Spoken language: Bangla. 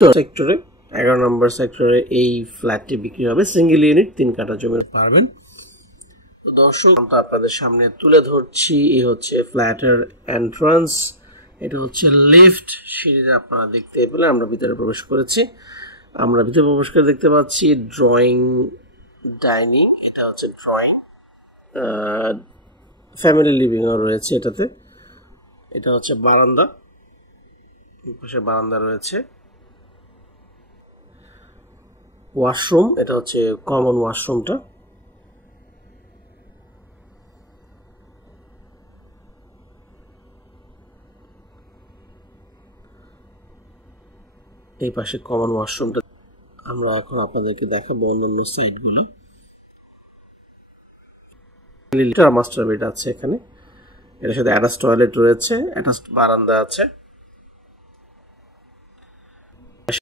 সেক্টরে 11 নম্বর সেক্টরে এই ফ্ল্যাটটি বিক্রি হবে। সিঙ্গেল ইউনিট 3 কাঠা জমি পারবেন। তো দর্শক আপনাদের সামনে তুলে ধরছি, এই হচ্ছে ফ্ল্যাটের এন্ট্রান্স, এটা হচ্ছে লিফট, সিঁড়িতে আপনারা দেখতে পেলেন। আমরা ভিতরে প্রবেশ করেছি, আমরা ভিতরে প্রবেশ করে দেখতে পাচ্ছি ড্রয়িং ডাইনিং, এটা হচ্ছে ড্রয়িং, ফ্যামিলি লিভিংও রয়েছে এটাতে। এটা হচ্ছে বারান্দা, পাশে বারান্দা রয়েছে। ওয়াশরুম, এটা হচ্ছে কমন ওয়াশরুমটা। এই পাশে কমন ওয়াশরুমটা। আমরা এখন আপনাদেরকে দেখাবো অন্যান্য সাইটগুলো। মাস্টার বেড আছে এখানে, এটার সাথে অ্যাটাচ টয়লেট রয়েছে, অ্যাটাচ বারান্দা আছে।